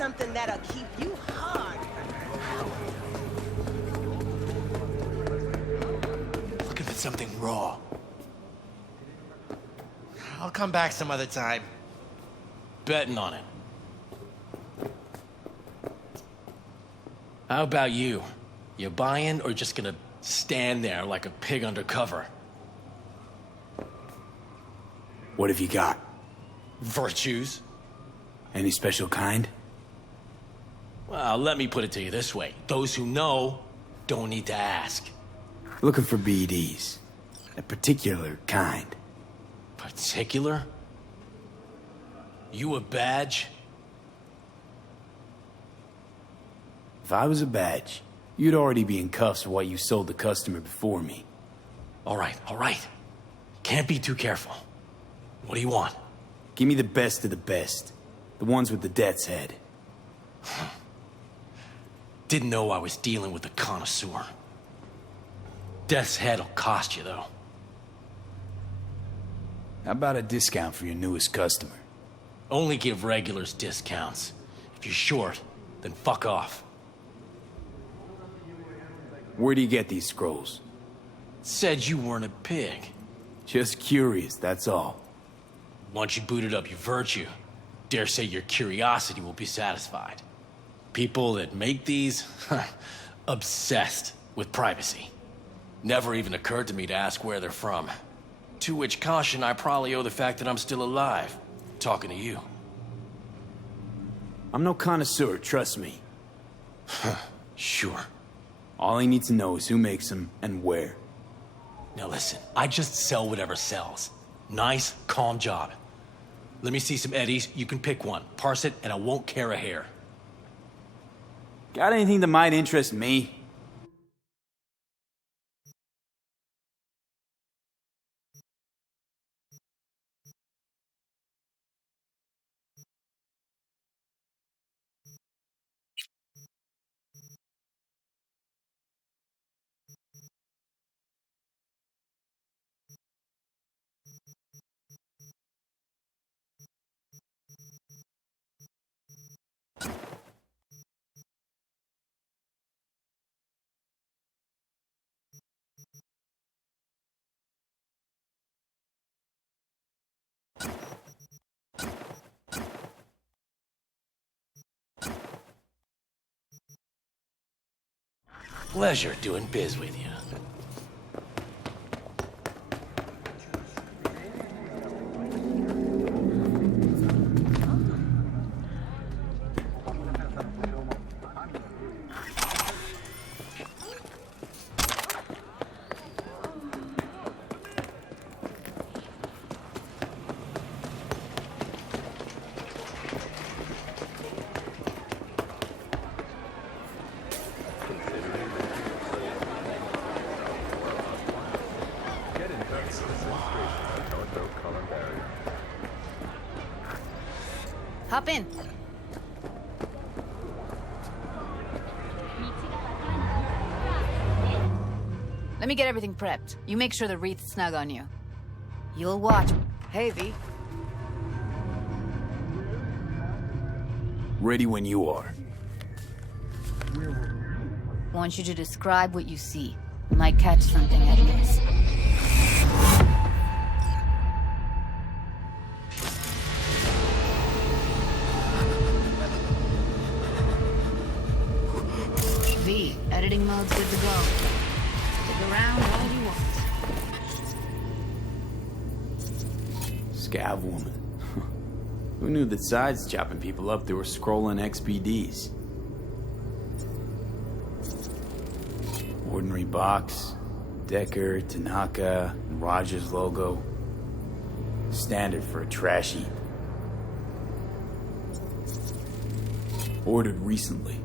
something that'll keep you hard. Looking for something raw. I'll come back some other time. Betting on it. How about you? You buying or just gonna stand there like a pig under cover? What have you got? Virtues? Any special kind? Well, let me put it to you this way. Those who know don't need to ask. Looking for BDs. A particular kind. Particular? You a badge? If I was a badge, you'd already be in cuffs for what you sold the customer before me. All right. Can't be too careful. What do you want? Give me the best of the best. The ones with the death's head. Didn't know I was dealing with a connoisseur. Death's head'll cost you, though. How about a discount for your newest customer? Only give regulars discounts. If you're short, then fuck off. Where do you get these scrolls? Said you weren't a pig. Just curious, that's all. Once you booted up your virtue, dare say your curiosity will be satisfied. People that make these, obsessed with privacy. Never even occurred to me to ask where they're from. To which caution I probably owe the fact that I'm still alive, talking to you. I'm no connoisseur, trust me. Sure. All I need to know is who makes them and where. Now listen, I just sell whatever sells. Nice, calm job. Let me see some eddies, you can pick one, parse it, and I won't care a hair. Got anything that might interest me? Pleasure doing biz with you. Hop in. Let me get everything prepped. You make sure the wreath's snug on you. You'll watch. Hey, V. Ready when you are. Want you to describe what you see. Might catch something I miss. V, editing mode's good to go. Stick around all you want. Scav woman. Who knew that sides chopping people up, they were scrolling XPDs? Ordinary box, Decker, Tanaka, and Rogers logo. Standard for a trash heap. Ordered recently.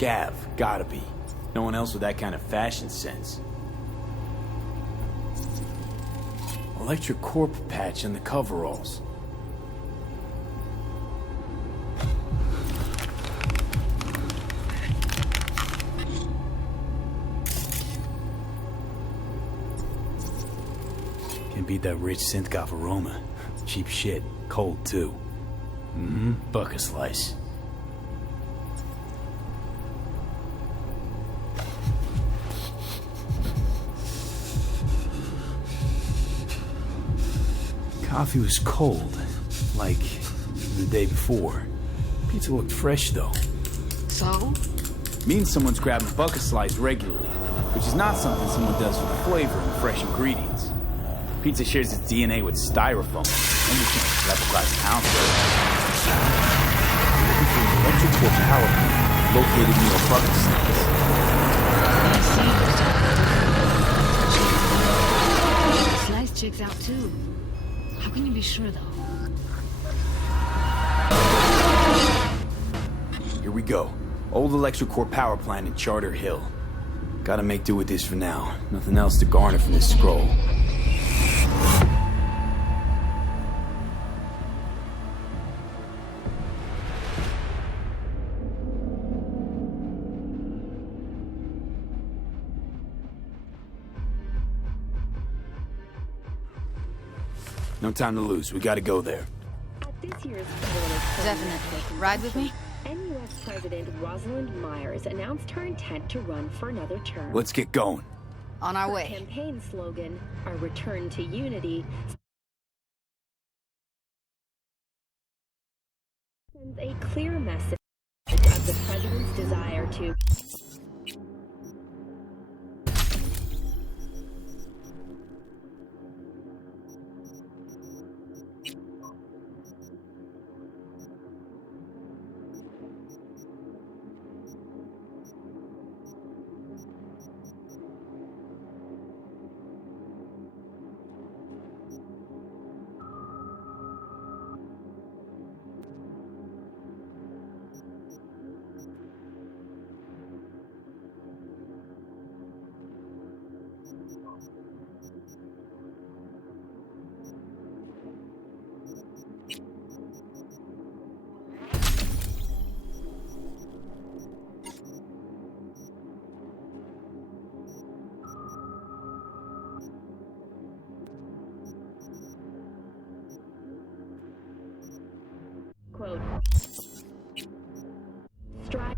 Scav, gotta be. No one else with that kind of fashion sense. Electric Corp patch in the coveralls. Can't beat that rich synth-goth aroma. Cheap shit. Cold, too. Buck a slice. Coffee was cold, like the day before. Pizza looked fresh, though. So? Means someone's grabbing bucket slice regularly, which is not something someone does for the flavor and fresh ingredients. Pizza shares its DNA with styrofoam, and you can't replicate pounds of it. We're looking for an electrical power plant located near a bucket slice. Slice checks out too. How can you be sure, though? Here we go. Old ElectroCore power plant in Charter Hill. Gotta make do with this for now. Nothing else to garner from this scroll. No time to lose. We gotta go there. At this year's Federalist Definitely. Ride with me? NUS President Rosalind Myers announced her intent to run for another term. Let's get going. On our Her way. campaign slogan, "Our Return to Unity," sends a clear message of the president's desire to quote, strive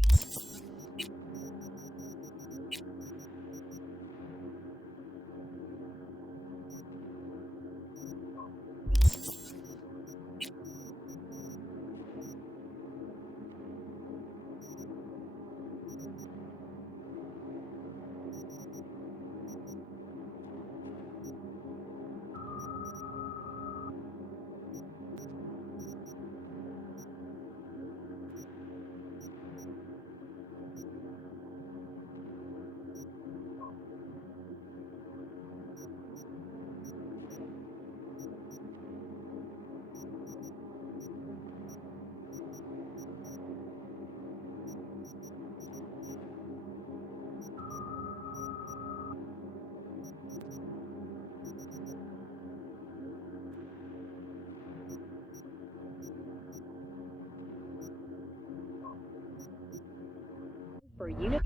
for unity.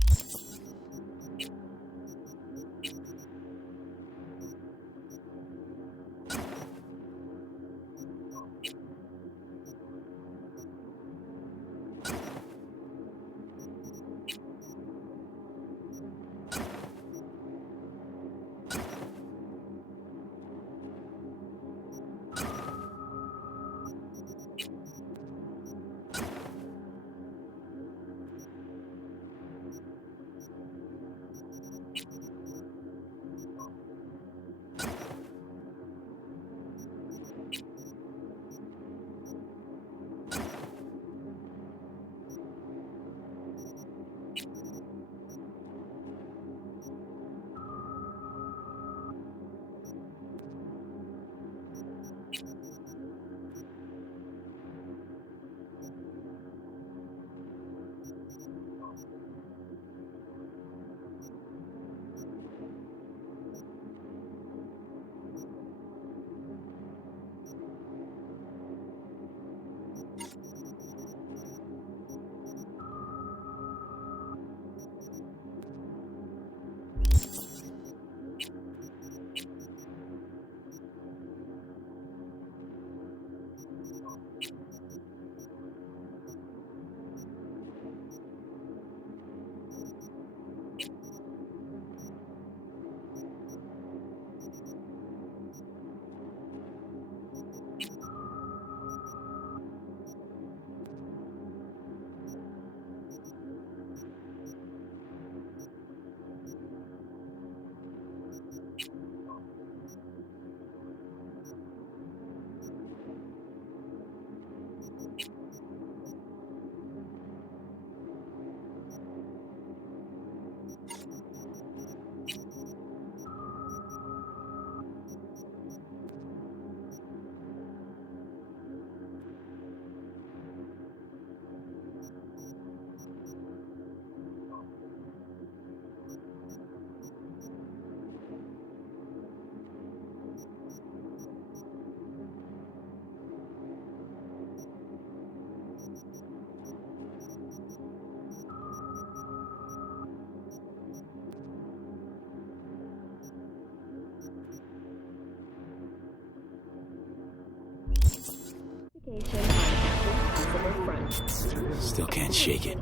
Still can't shake it.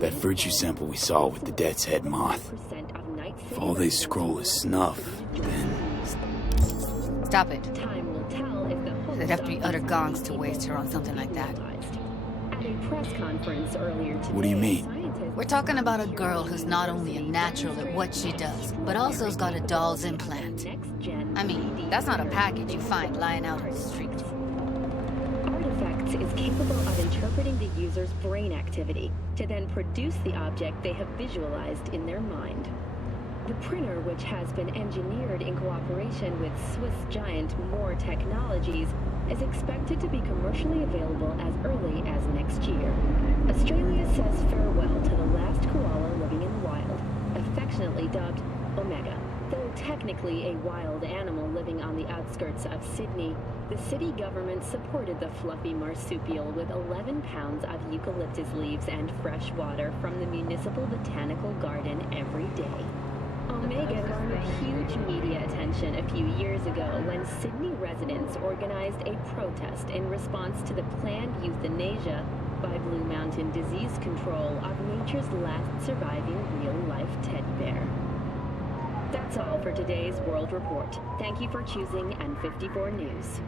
That virtue sample we saw with the death's head moth. If all they scroll is snuff, then... Stop it. Time will tell if the hoax They'd have to be utter gongs to waste her on something like that. At a press conference earlier today, What do you mean? scientists- We're talking about a girl who's not only a natural at what she does, but also has got a doll's implant. Next-gen I mean, that's not a package you find lying out on the street. Artifacts is capable of interpreting the user's brain activity to then produce the object they have visualized in their mind. The printer, which has been engineered in cooperation with Swiss giant Moore Technologies, is expected to be commercially available as early as next year. Australia says farewell to the last koala living in the wild, affectionately dubbed Omega. Though technically a wild animal living on the outskirts of Sydney, the city government supported the fluffy marsupial with 11 pounds of eucalyptus leaves and fresh water from the municipal botanical garden every day. Omega garnered huge media attention a few years ago when Sydney residents organized a protest in response to the planned euthanasia by Blue Mountain Disease Control of nature's last surviving real-life teddy bear. That's all for today's World Report. Thank you for choosing N54 News.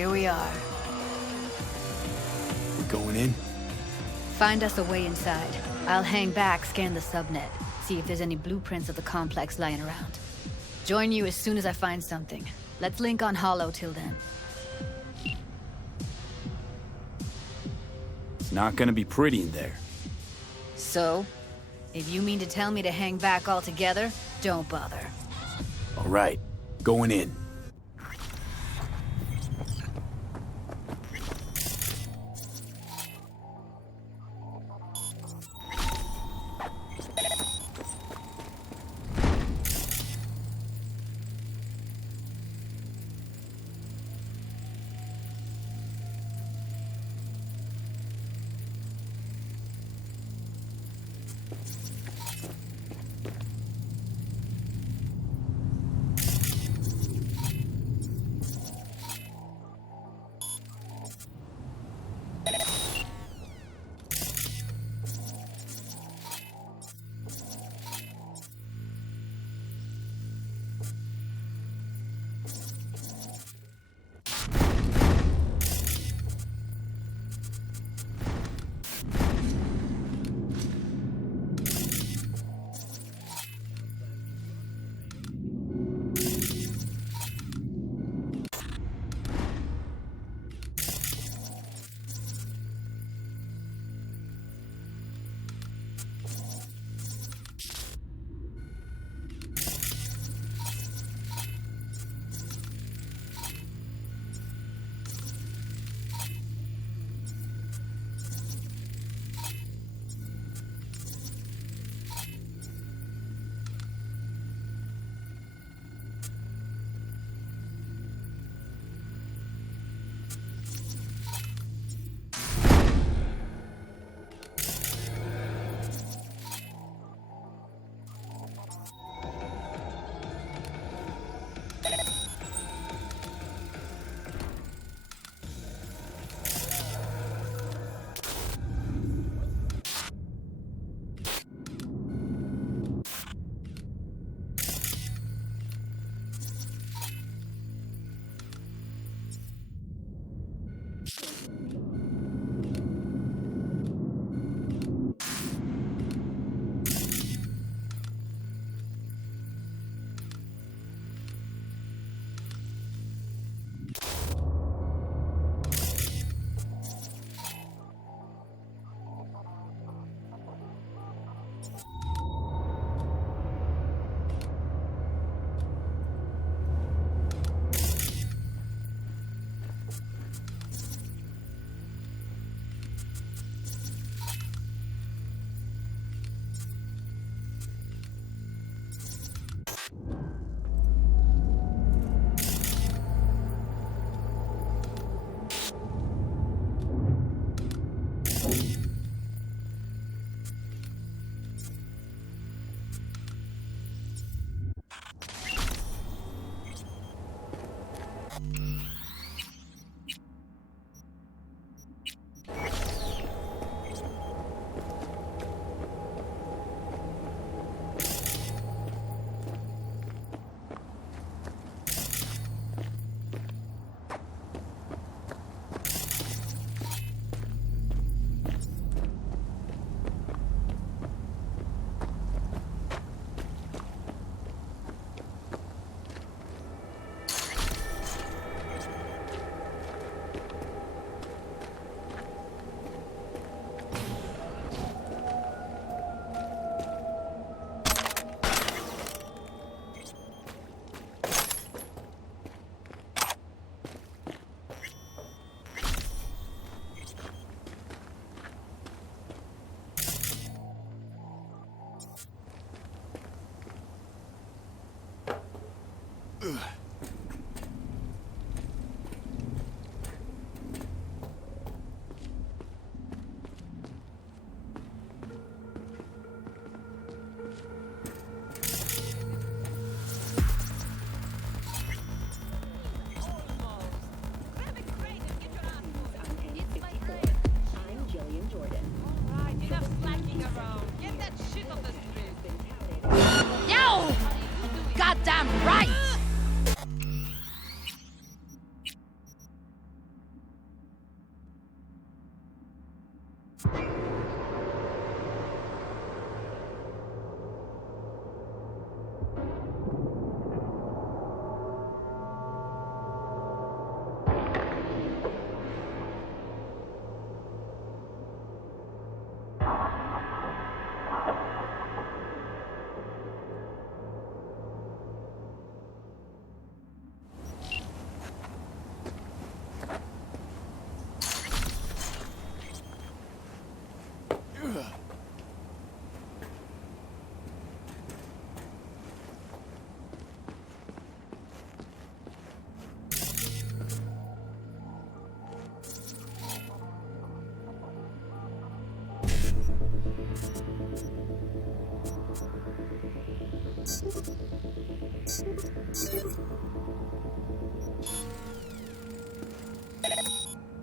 Here we are. Going in? Find us a way inside. I'll hang back, scan the subnet, see if there's any blueprints of the complex lying around. Join you as soon as I find something. Let's link on Hollow till then. It's not gonna be pretty in there. So, if you mean to tell me to hang back altogether, don't bother. All right, going in. Yo! Goddamn right!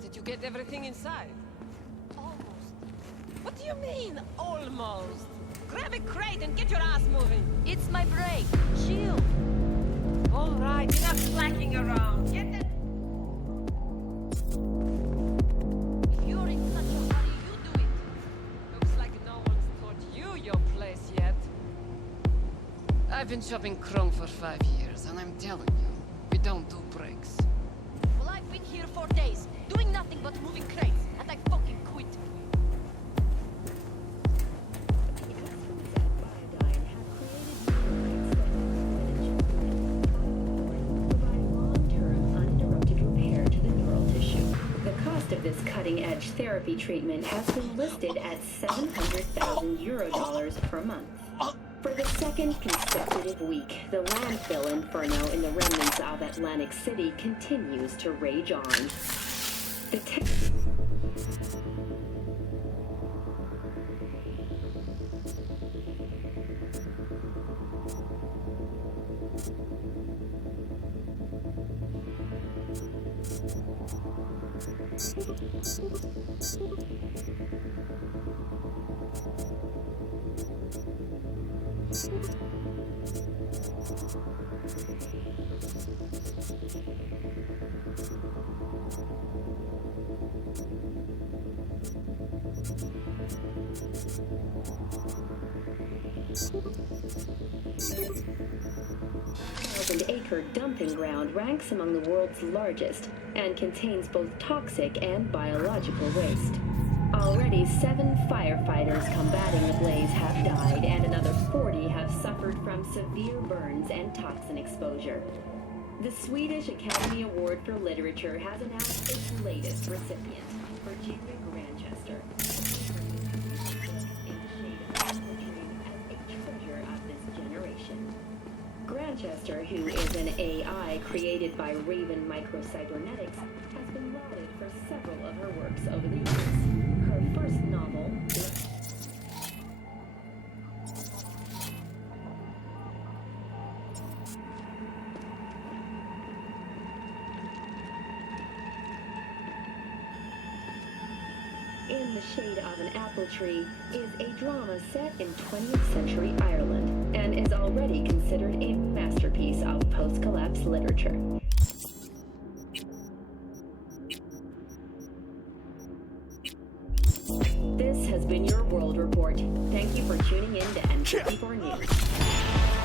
Did you get everything inside? Almost. What do you mean, almost? Grab a crate and get your ass moving. It's my break. Chill. All right, enough slacking around. Get that. If you're in such a hurry, you do it. Looks like no one's taught you your place yet. I've been shopping Krong for 5 years, and I'm telling you, we don't do breaks. Well, I've been here for days, doing nothing but moving crates, and I fucking quit. Of this cutting-edge therapy treatment has been listed at $700,000 per month. For the second consecutive week, the landfill inferno in the remnants of Atlantic City continues to rage on. The acre dumping ground ranks among the world's largest and contains both toxic and biological waste. Already 7 firefighters combating the blaze have died, and another 40 have suffered from severe burns and toxin exposure. The Swedish Academy Award for Literature has announced its latest recipient, Virginia Grantchester. Grantchester, who is an AI created by Raven Microcybernetics, has been lauded for several of her works over the years. Her first novel, In the Shade of an Apple Tree, is a drama set in 20th century Ireland and is already considered a masterpiece of post-collapse literature. This has been your World Report. Thank you for tuning in to N54 News.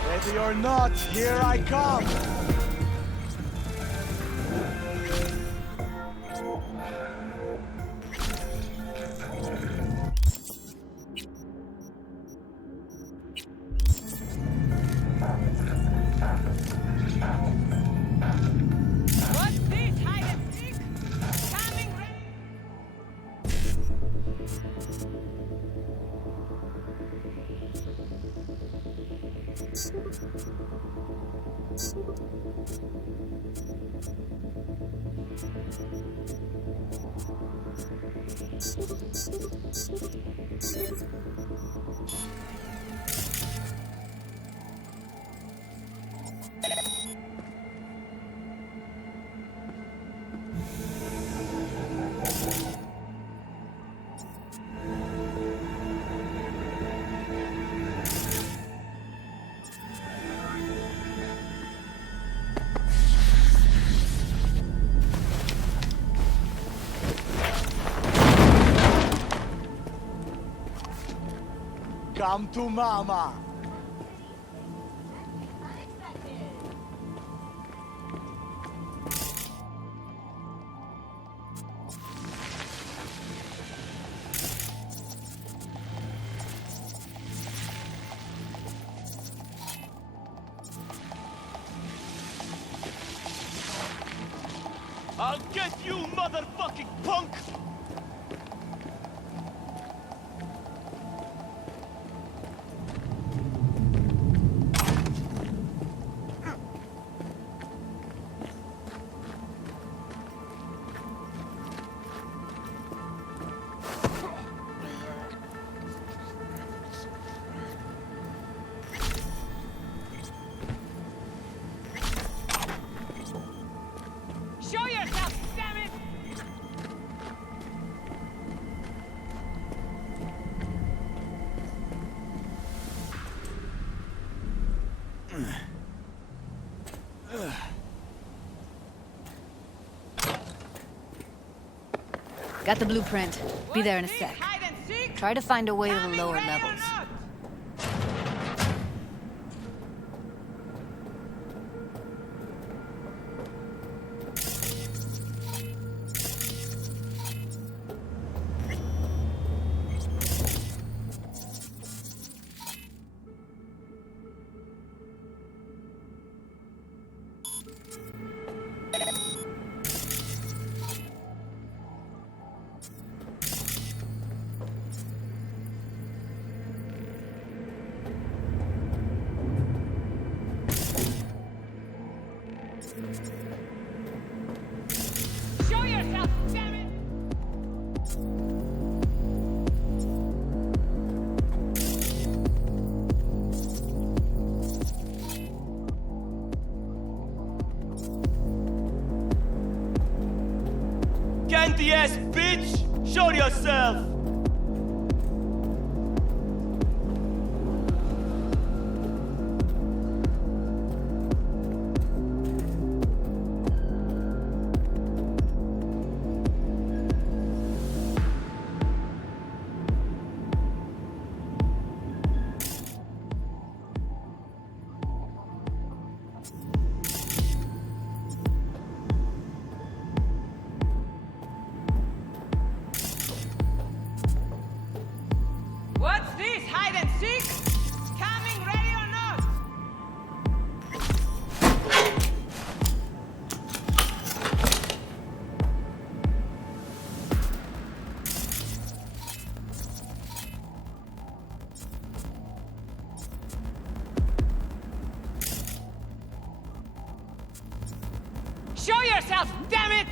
Ready or not, here I come! What's this, hide and seek? Coming right. Come to mama. I'll get you, motherfucking punk! Show yourself, damn it! Got the blueprint. Be there in a What's sec. this, hide and seek? Try to find a way to the Coming lower right or levels. not? Show yourself, damn it! Candy ass bitch! Show yourself! What's this, hide and seek? Coming ready or not? Show yourself, damn it!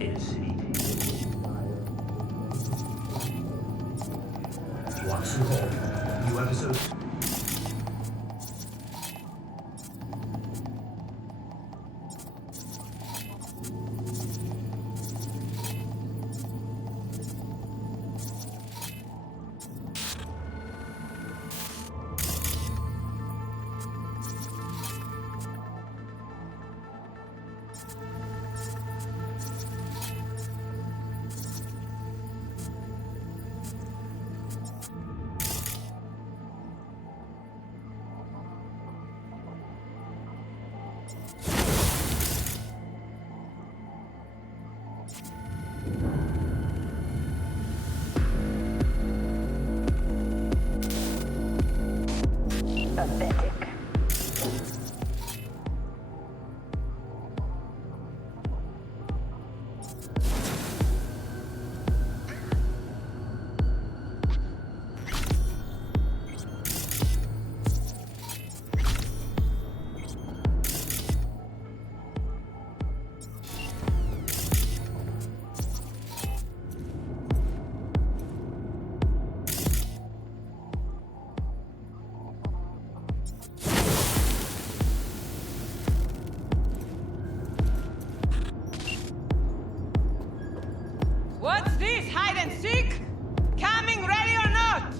is he? Watson Hall. New episode. Pathetic. What's this, hide and seek? Coming, ready or not?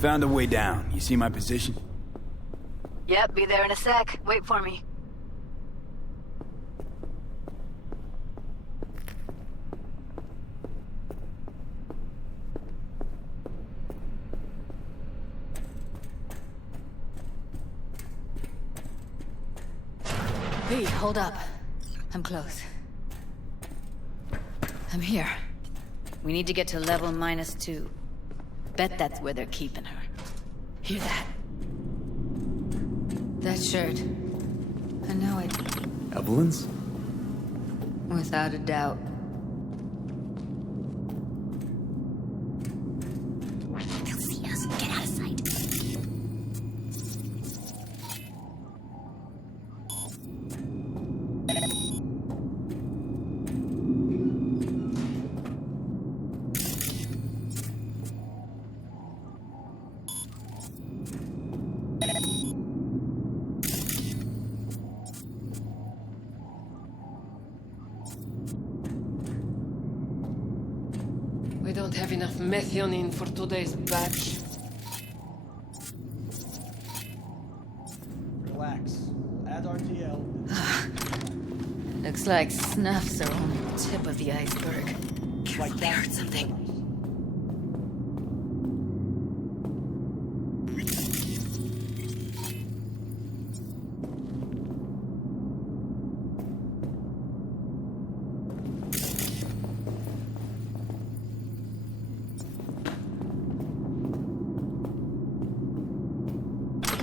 Found a way down. You see my position? Yep, be there in a sec. Wait for me. Hey, hold up. I'm close. I'm here. We need to get to level -2. Bet that's where they're keeping her. Hear that? That shirt. I know it. Evelyn's? Without a doubt. They'll see us. Get out of sight. We don't have enough methionine for today's batch. Relax. Add RTL. Looks like snuffs are only the tip of the iceberg. Like I heard something.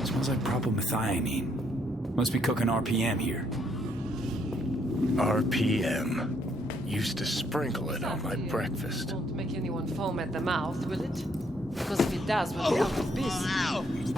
Smells like propylmethionine. Must be cooking RPM here. RPM. Used to sprinkle it on my breakfast. Won't make anyone foam at the mouth, will it? Because if it does, we'll be out of business.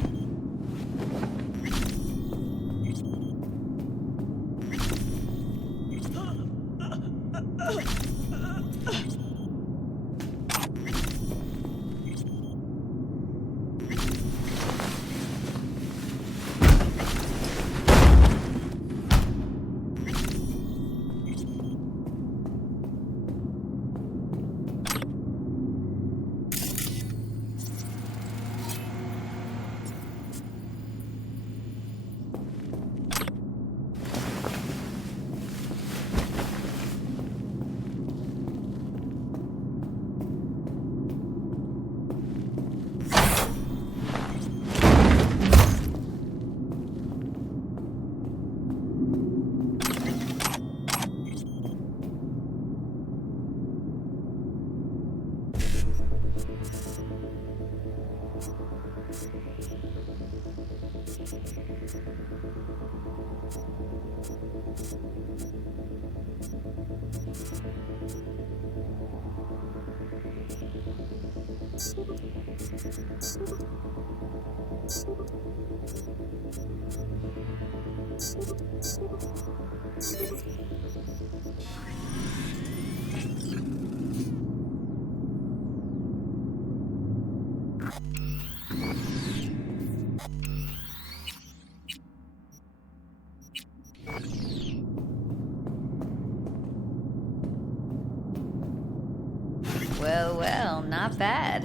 Well, well, not bad.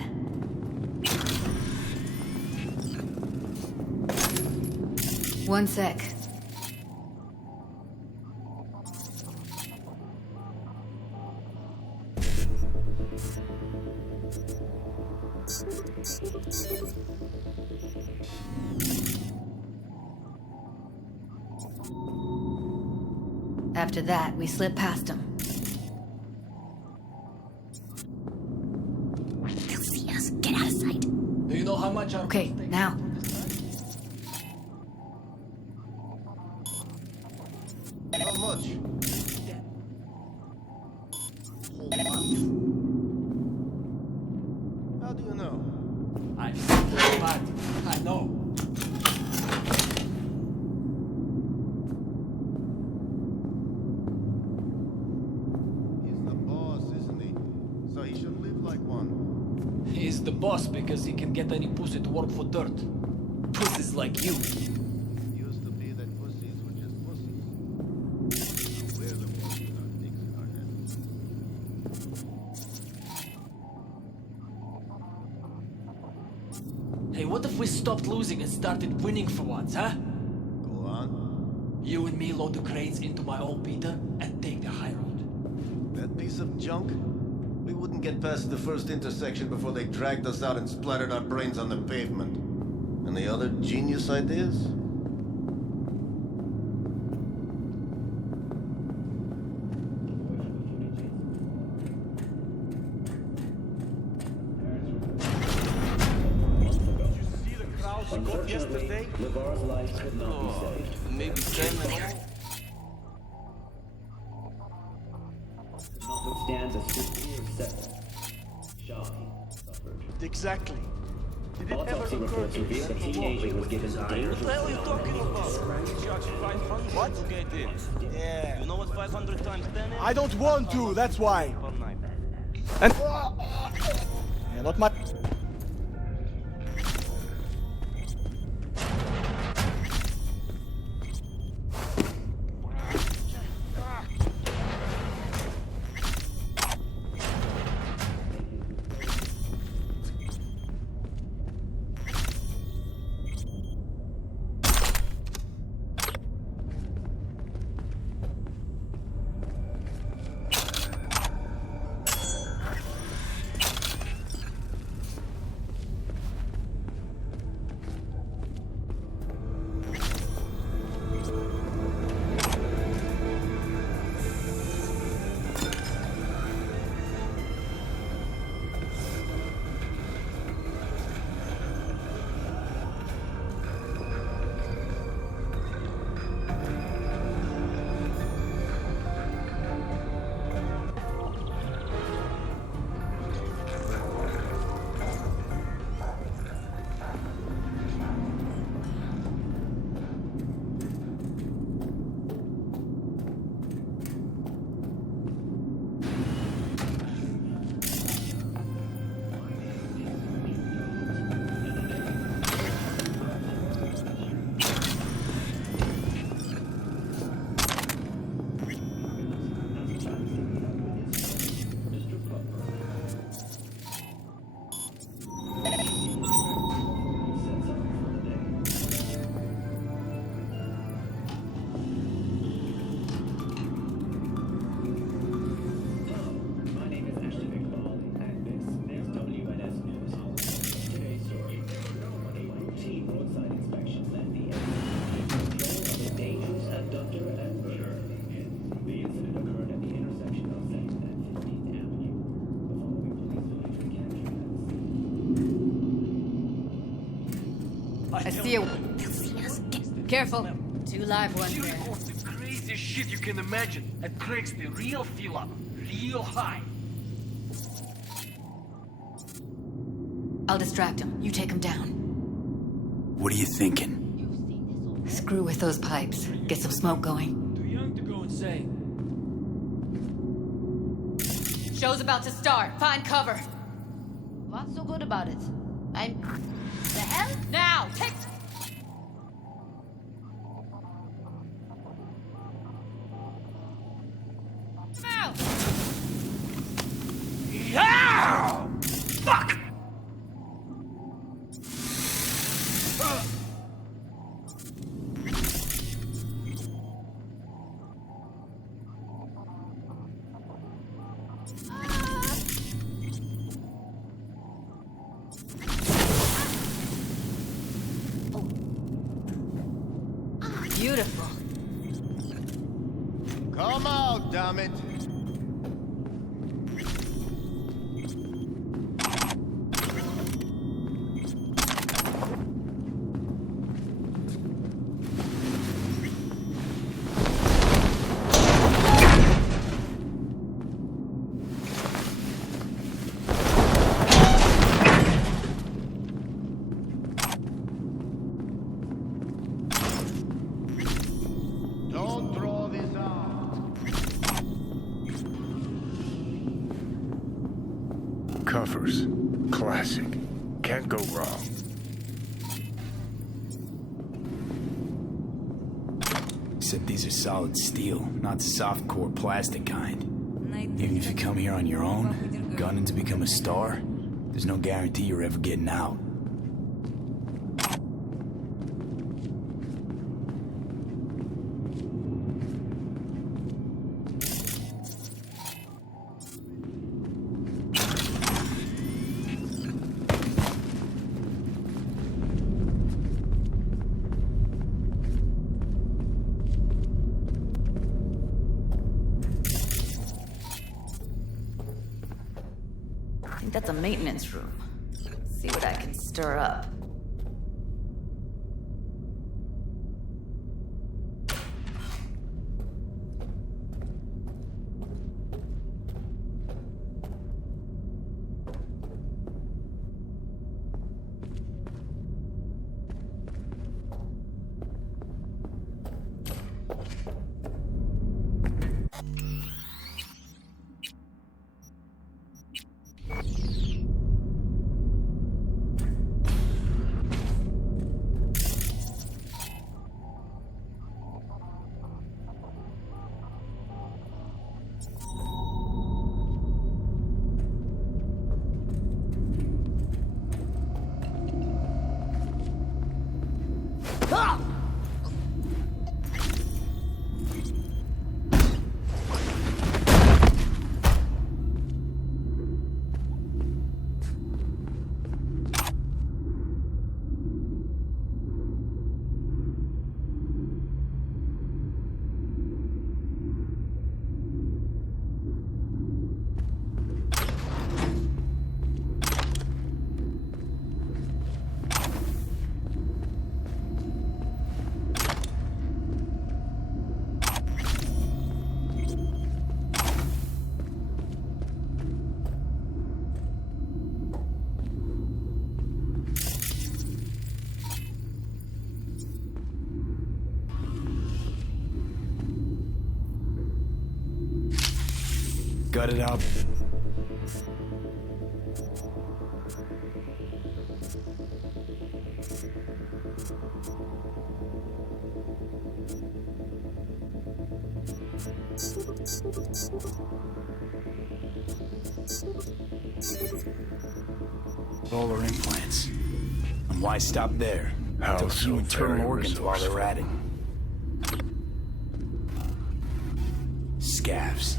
One sec. After that, we slip past him. They'll see us. Get out of sight. Do you know how much I'm... Okay, now. How much? How do you know? I know. He's the boss, isn't he? So he should live like one. He's the boss because he can get any pussy to work for dirt. Pussies like you. Used to be that pussies were just pussies. Now we're the ones with our dicks in our heads. Hey, what if we stopped losing and started winning for once, huh? Go on. You and me load the crates into my old beater and take the high road. That piece of junk? We wouldn't get past the first intersection before they dragged us out and splattered our brains on the pavement. And the other genius ideas? Yesterday, Lavar's life could not be saved. Maybe 10 Notwithstands a severe setback. Shocking suffered. Exactly. Did it Autopsy reports reveal the teenager was given dangerous. What the hell are you talking about? You charge 500 what? To get in. Yeah. You know what 500 times 10 is? I don't want to, that's why. Per night. And... Yeah, not much. I see you. They'll see us. Careful. Two live ones there. The craziest shit you can imagine. It cranks the real feel up, real high. I'll distract him. You take him down. What are you thinking? Screw with those pipes. Get some smoke going. Too young to go insane. Show's about to start. Find cover. What's so good about it? I'm... The hell? Now! Take... Out! Yeah! Fuck! Beautiful. Come out, damn it! Don't throw this out. Covers. Classic. Can't go wrong. Except these are solid steel, not the soft core plastic kind. Even if you come here on your own, gunning to become a star, there's no guarantee you're ever getting out. I think that's a maintenance room. See what I can stir up. Gut it out. Roller implants. And why stop there? How Took so few internal very organs while they were at it. Scavs.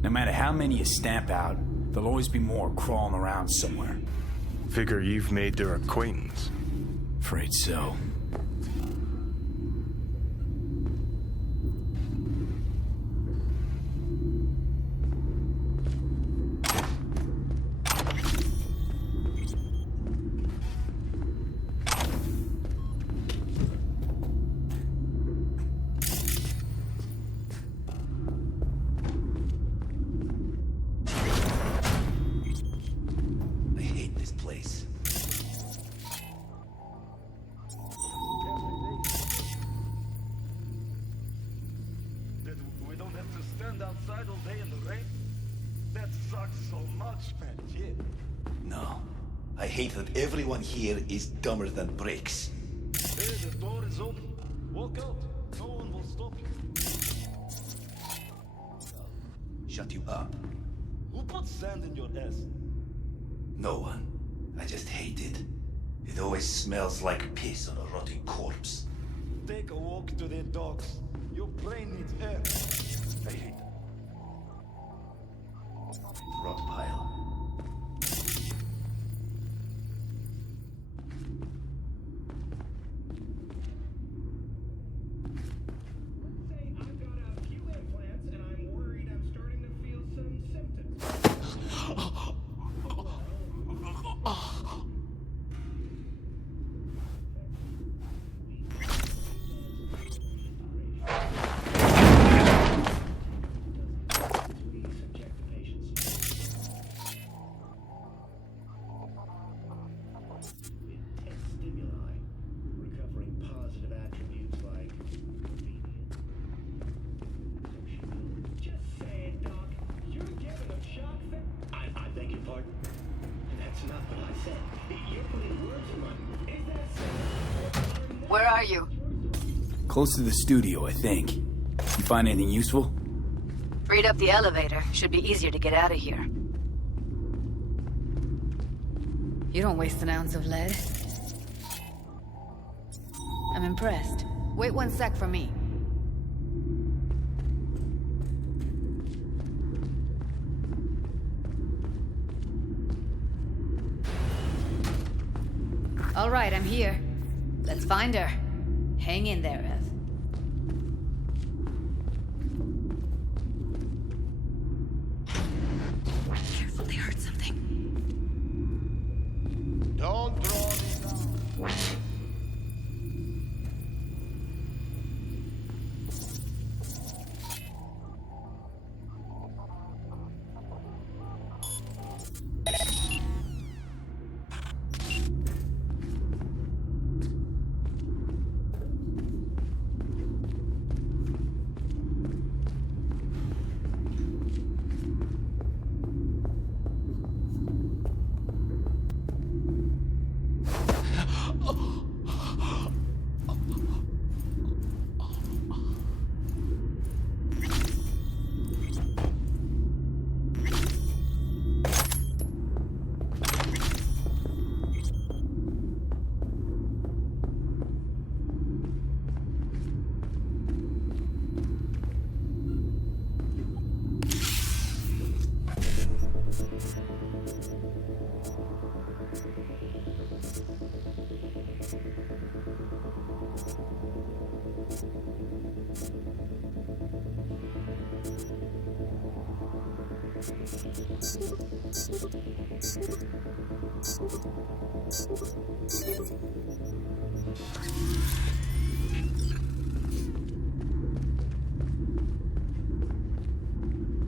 No matter how many you stamp out, there'll always be more crawling around somewhere. Figure you've made their acquaintance. Afraid so. hate that everyone here is dumber than bricks. Hey, the door is open. Walk out. No one will stop you. Shut you up. Who put sand in your ass? No one. I just hate it. It always smells like piss on a rotting corpse. Take a walk to the docks. Your brain needs air. I hate them. Rot pile. Where are you? Close to the studio, I think. You find anything useful? Freed up the elevator. Should be easier to get out of here. You don't waste an ounce of lead. I'm impressed. Wait 1 sec for me. All right, I'm here. Let's find her. Hang in there, Ev. Careful, they heard something. Don't draw me down.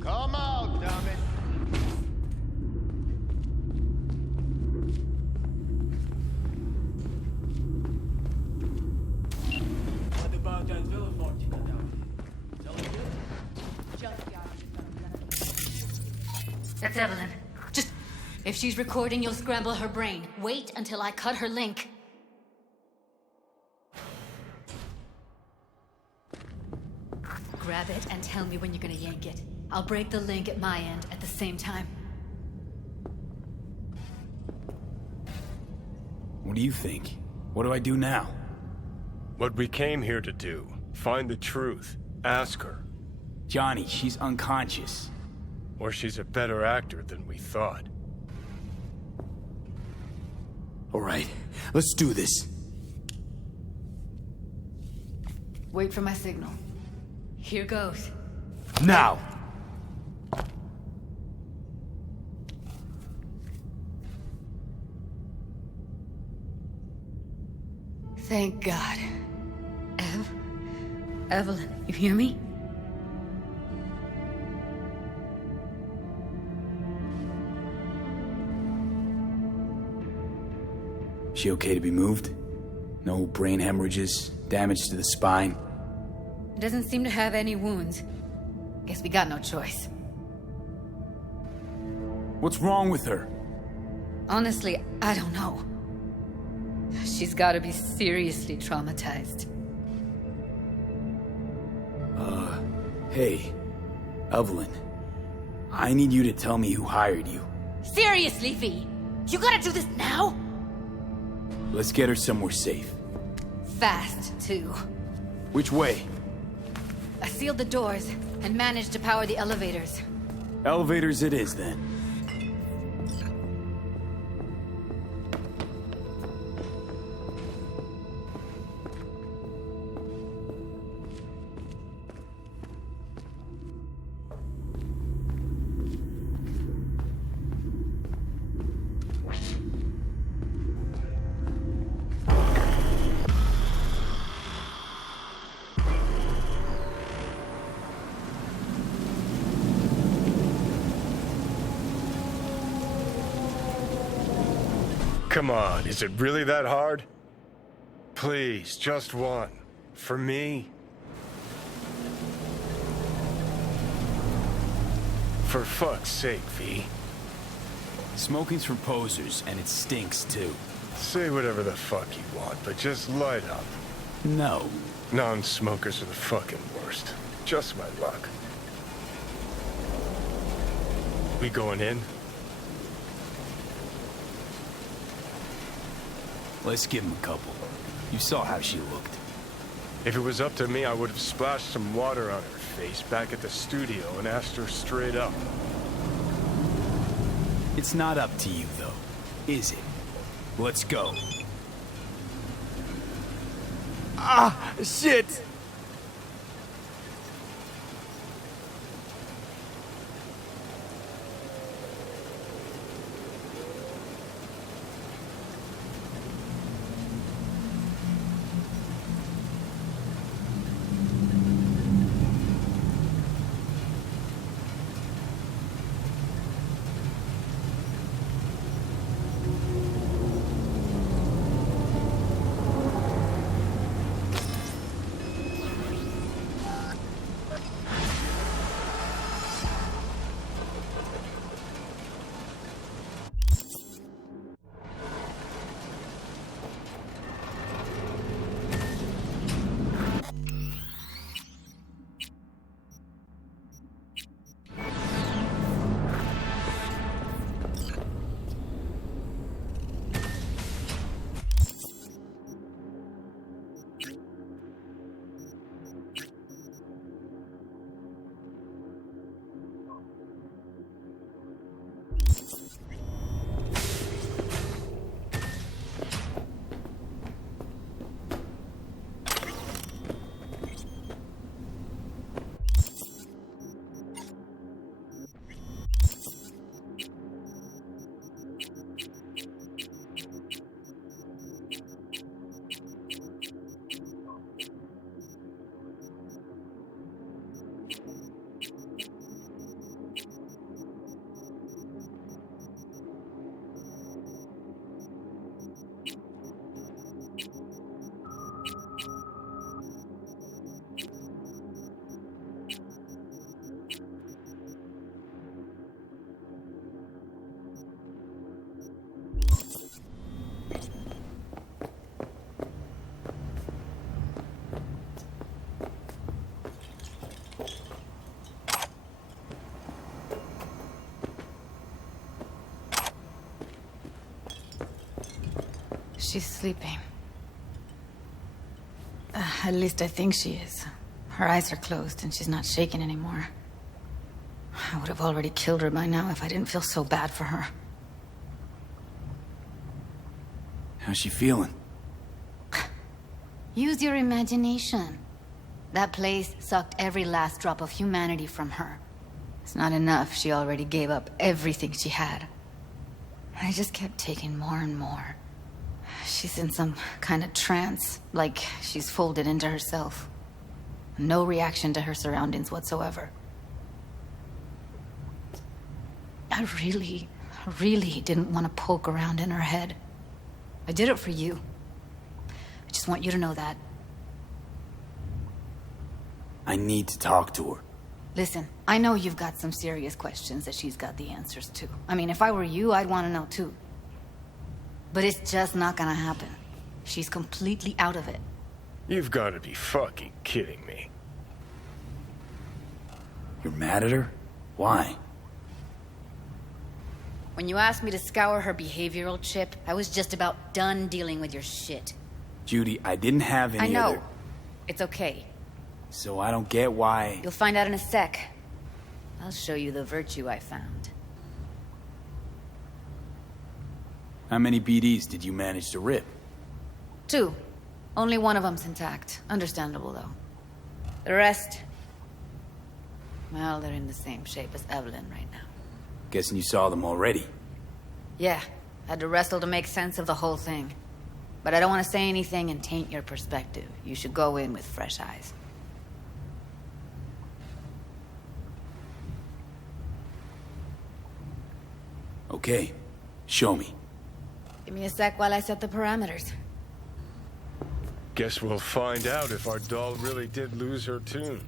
Come out, damn it! What about that villa fort you got down? Tell me That's Evelyn. Just... If she's recording, you'll scramble her brain. Wait until I cut her link. Grab it and tell me when you're gonna yank it. I'll break the link at my end at the same time. What do you think? What do I do now? What we came here to do. Find the truth. Ask her. Johnny, she's unconscious. Or she's a better actor than we thought. All right, let's do this. Wait for my signal. Here goes. Now! Thank God. Evelyn, you hear me? She okay to be moved? No brain hemorrhages, damage to the spine? Doesn't seem to have any wounds. Guess we got no choice. What's wrong with her? Honestly, I don't know. She's gotta be seriously traumatized. Hey, Evelyn. I need you to tell me who hired you. Seriously, V? You gotta do this now? Let's get her somewhere safe. Fast, too. Which way? I sealed the doors and managed to power the elevators. Elevators it is, then. Come on, is it really that hard? Please, just one. For me? For fuck's sake, V. Smoking's for posers, and it stinks, too. Say whatever the fuck you want, but just light up. No. Non-smokers are the fucking worst. Just my luck. We going in? Let's give him a couple. You saw how she looked. If it was up to me, I would have splashed some water on her face back at the studio and asked her straight up. It's not up to you, though, is it? Let's go. Ah, shit! She's sleeping. At least I think she is. Her eyes are closed and she's not shaking anymore. I would have already killed her by now if I didn't feel so bad for her. How's she feeling? Use your imagination. That place sucked every last drop of humanity from her. It's not enough, she already gave up everything she had. I just kept taking more and more. She's in some kind of trance, like she's folded into herself. No reaction to her surroundings whatsoever. I really didn't want to poke around in her head. I did it for you. I just want you to know that. I need to talk to her. Listen, I know you've got some serious questions that she's got the answers to. I mean, if I were you, I'd want to know too. But it's just not gonna happen. She's completely out of it. You've got to be fucking kidding me. You're mad at her? Why? When you asked me to scour her behavioral chip, I was just about done dealing with your shit. Judy, I didn't have any I know. other... It's okay. So I don't get why... You'll find out in a sec. I'll show you the virtue I found. How many BDs did you manage to rip? 2. Only one of them's intact. Understandable, though. The rest... well, they're in the same shape as Evelyn right now. Guessing you saw them already. Yeah, had to wrestle to make sense of the whole thing. But I don't want to say anything and taint your perspective. You should go in with fresh eyes. Okay, show me. Give me a sec while I set the parameters. Guess we'll find out if our doll really did lose her tune.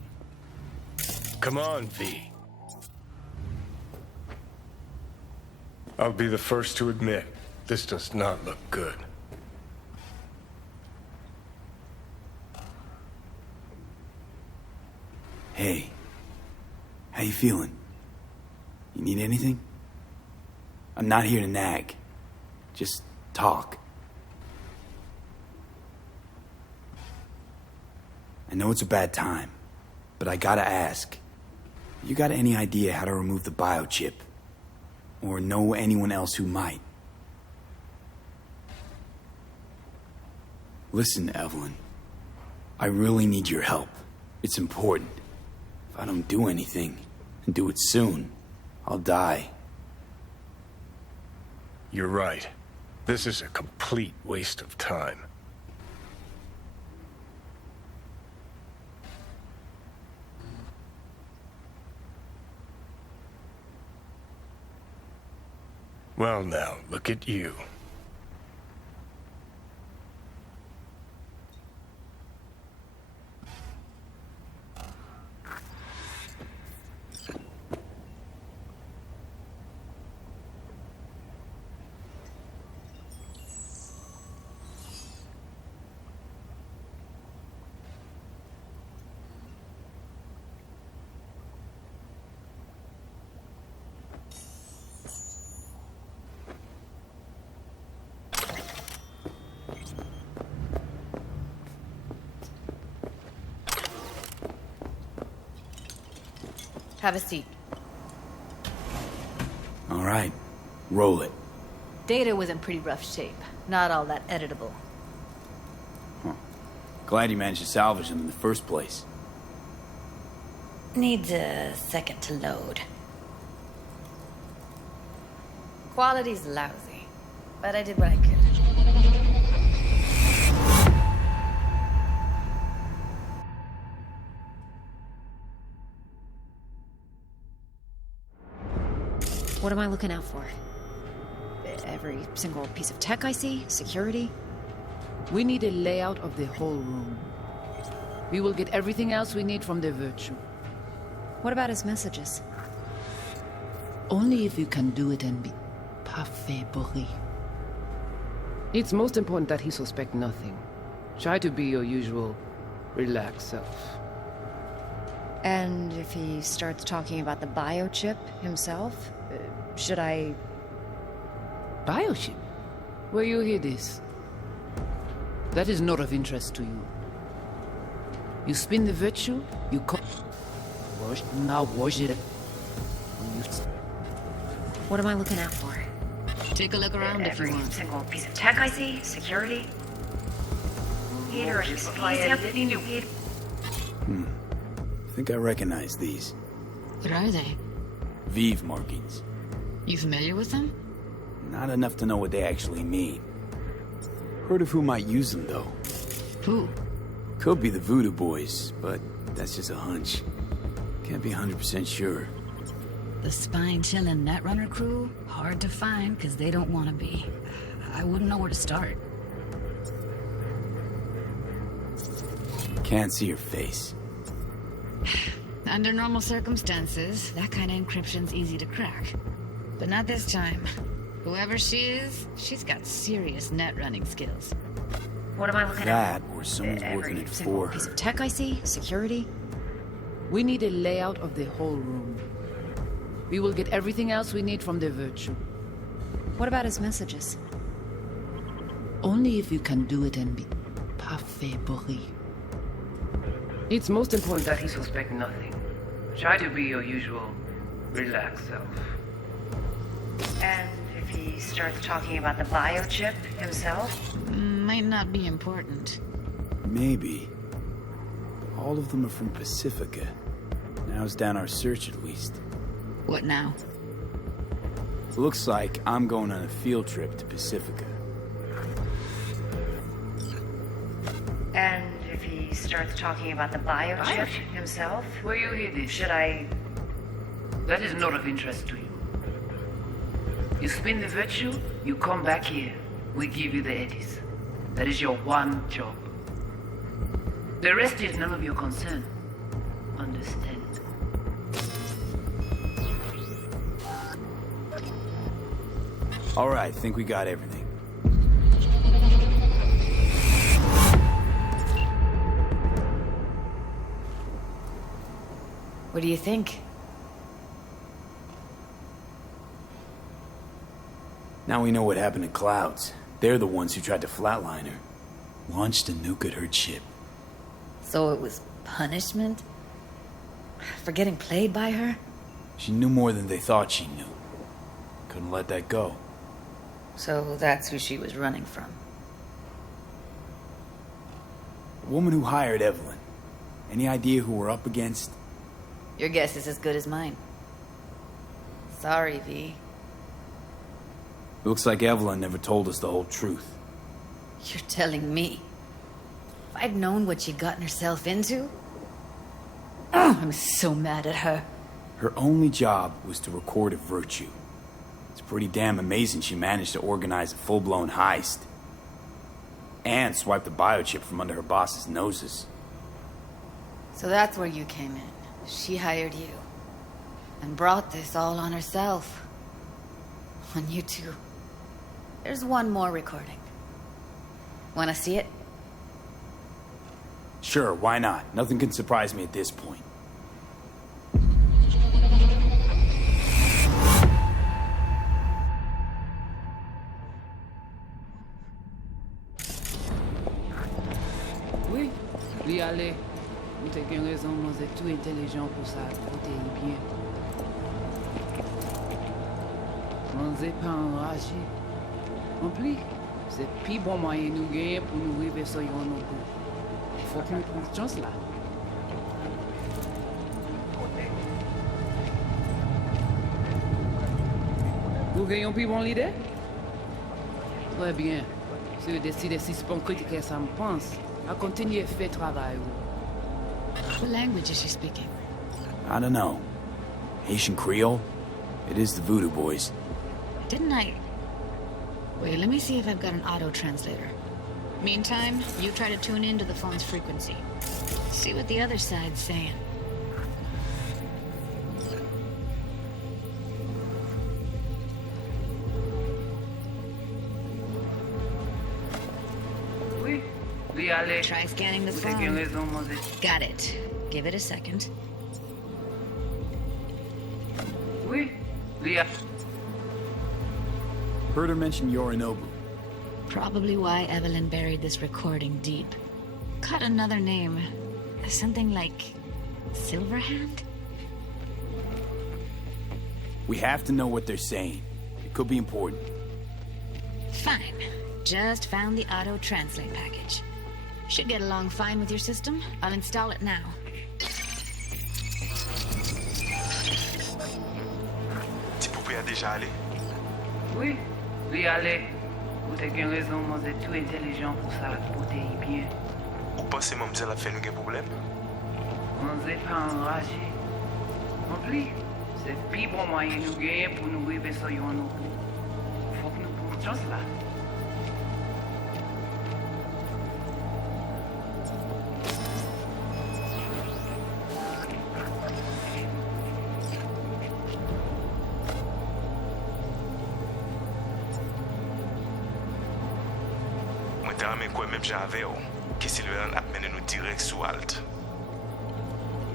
Come on, V. I'll be the first to admit, this does not look good. Hey, how you feeling? You need anything? I'm not here to nag. Just talk. I know it's a bad time, but I gotta ask. You got any idea how to remove the biochip? Or know anyone else who might? Listen, Evelyn. I really need your help. It's important. If I don't do anything, and do it soon, I'll die. You're right. This is a complete waste of time. Well now, look at you. Have a seat. All right, roll it. Data was in pretty rough shape. Not all that editable. Huh. Glad you managed to salvage them in the first place. Needs a second to load. Quality's lousy, but I did what I could. What am I looking out for? Every single piece of tech I see? Security? We need a layout of the whole room. We will get everything else we need from the virtue. What about his messages? Only if you can do it and be parfait bourré. It's most important that he suspect nothing. Try to be your usual, relaxed self. And if he starts talking about the biochip himself, should I... Biochip? Where you hear this? That is not of interest to you. You spin the virtue, you now wash it. What am I looking out for? Take a look around if you want. Every single piece of tech I see, security. I think I recognize these. What are they? Vive markings. You familiar with them? Not enough to know what they actually mean. Heard of who might use them, though. Who? Could be the Voodoo Boys, but that's just a hunch. Can't be 100% sure. The spine-chilling Netrunner crew? Hard to find, because they don't want to be. I wouldn't know where to start. Can't see your face. Under normal circumstances, that kind of encryption's easy to crack. But not this time. Whoever she is, she's got serious net running skills. What am I looking That, at? or someone's working it single for piece her. of tech I see? Security? We need a layout of the whole room. We will get everything else we need from the virtue. What about his messages? Only if you can do it and be parfait bourré. It's most important that he suspect nothing. Try to be your usual, relaxed self. And if he starts talking about the biochip himself? Might not be important. Maybe. All of them are from Pacifica. Now's down our search at least. What now? Looks like I'm going on a field trip to Pacifica. And if he starts talking about the biochip himself? Where you hear this? Should I... That is not of interest to you. You spin the virtue, you come back here. We give you the eddies. That is your one job. The rest is none of your concern. Understand? All right, think we got everything. What do you think? Now we know what happened to Clouds. They're the ones who tried to flatline her. Launched a nuke at her ship. So it was punishment? For getting played by her? She knew more than they thought she knew. Couldn't let that go. So that's who she was running from. The woman who hired Evelyn. Any idea who we're up against? Your guess is as good as mine. Sorry, V. Looks like Evelyn never told us the whole truth. You're telling me? If I'd known what she'd gotten herself into? Oh, I'm so mad at her. Her only job was to record a virtue. It's pretty damn amazing she managed to organize a full-blown heist. And swipe the biochip from under her boss's noses. So that's where you came in. She hired you. And brought this all on herself. On you two. There's one more recording. Wanna see it? Sure, why not? Nothing can surprise me at this point. Oui, lui aller. Ou t'as qu'une raison, moi, vous êtes tout intelligent pour ça, côté bien. On n'est pas enragé. En plus, c'est le plus bon moyen de nous gagner pour nous arriver sur nos goûts. Il faut que nous prenions chance là. Vous gagnez plus bon l'idée? Très bien. Si vous décidez si c'est bon critiquer ça me pense, à continuer à faire travail. What language is she speaking? I don't know. Haitian Creole? It is the Voodoo Boys. Didn't I... Wait, let me see if I've got an auto-translator. Meantime, you try to tune into the phone's frequency. See what the other side's saying. Oui, lui aller. Try scanning the Vous avez phone. raison, moi, Got it. Give it a second. Oui, lui aller. Heard her mention Yorinobu. Probably why Evelyn buried this recording deep. Caught another name. Something like... Silverhand? We have to know what they're saying. It could be important. Fine. Just found the auto-translate package. Should get along fine with your system. I'll install it now. Petit poupée a déjà allé. Oui, lui aller. Vous avez raison, moi, vous êtes tout intelligent pour ça, côté bien. Ou pensez moi m'dire la fait nous gen problème? On n'est pas enragé. En plus, c'est le plus bon moyen de nous gagner pour nous arriver sur nos goûts. Faut que nous prenions chance là. Dame quoi même j'avais, que Silverhand a mené nous direct sous Alt.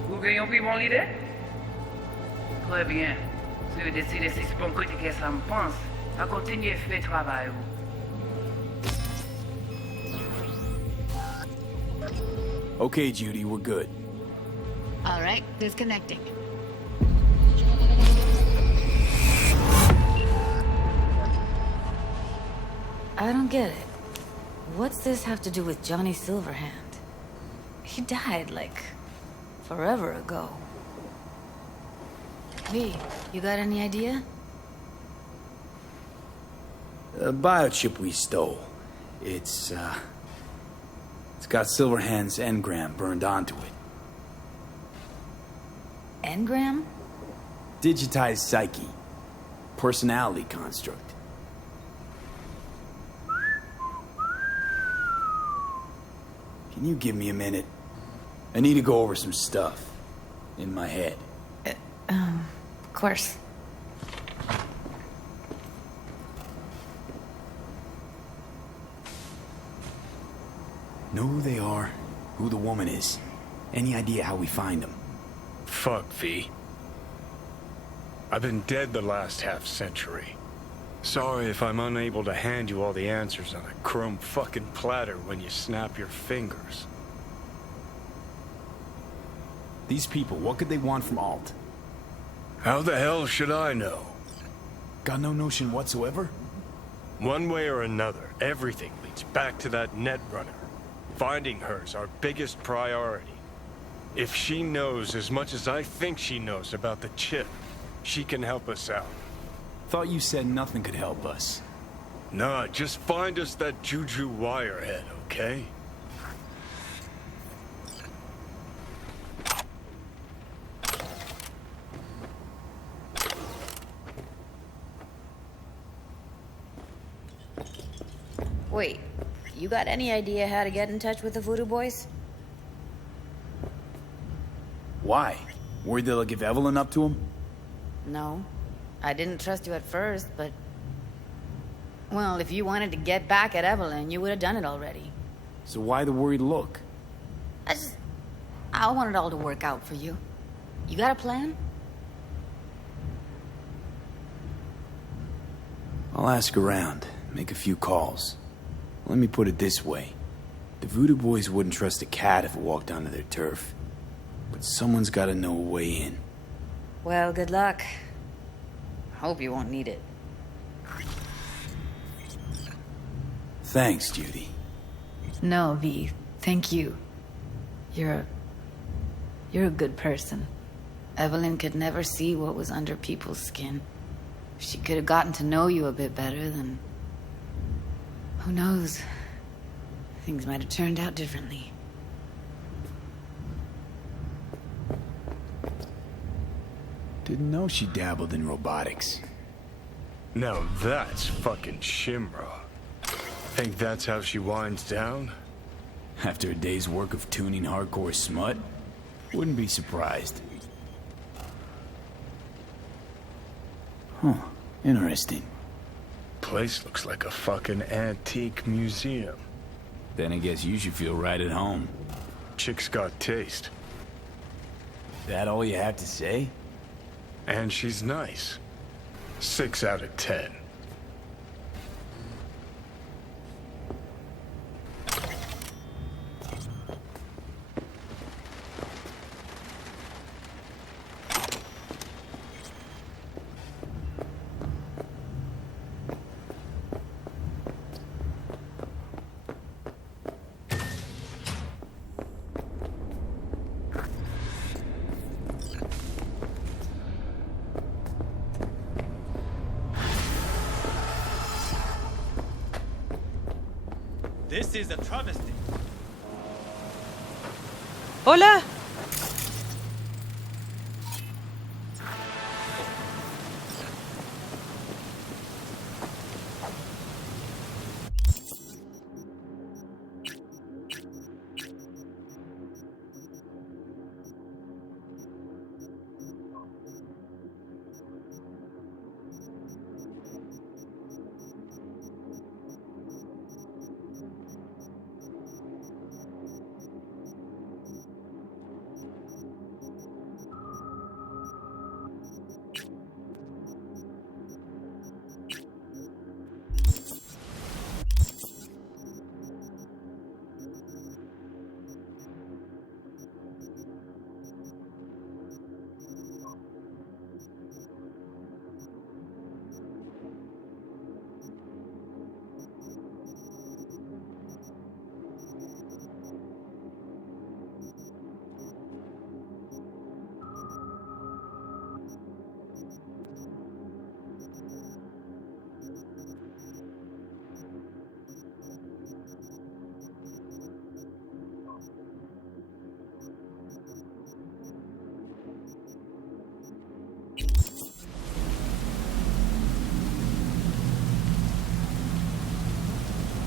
Vous gagnez pris mon idée? Très bien. Si vous décidez si c'est bon que ça me pense, à continuer à faire le travail. Okay, Judy, we're good. All right, disconnecting. I don't get it. What's this have to do with Johnny Silverhand? He died, like, forever ago. V, you got any idea? The biochip we stole. It's got Silverhand's engram burned onto it. Engram? Digitized psyche. Personality construct. Can you give me a minute? I need to go over some stuff. In my head. Of course. Know who they are, who the woman is. Any idea how we find them? Fuck, V. I've been dead the last half-century. Sorry if I'm unable to hand you all the answers on a chrome fucking platter when you snap your fingers. These people, what could they want from Alt? How the hell should I know? Got no notion whatsoever? One way or another, everything leads back to that Netrunner. Finding her's our biggest priority. If she knows as much as I think she knows about the chip, she can help us out. Thought you said nothing could help us. Nah, just find us that Juju wirehead, okay? Wait, you got any idea how to get in touch with the Voodoo Boys? Why? Worried they'll give Evelyn up to him? No. I didn't trust you at first, but... Well, if you wanted to get back at Evelyn, you would have done it already. So why the worried look? I want it all to work out for you. You got a plan? I'll ask around, make a few calls. Let me put it this way. The Voodoo Boys wouldn't trust a cat if it walked onto their turf. But someone's gotta know a way in. Well, good luck. Hope you won't need it. Thanks, Judy. No, V. Thank you. You're a good person. Evelyn could never see what was under people's skin. If she could have gotten to know you a bit better, then... Who knows? Things might have turned out differently. Didn't know she dabbled in robotics. Now that's fucking Shimra. Think that's how she winds down? After a day's work of tuning hardcore smut? Wouldn't be surprised. Huh. Interesting. Place looks like a fucking antique museum. Then I guess you should feel right at home. Chick's got taste. That all you have to say? And she's nice. 6 out of 10. This is a travesty. Hola!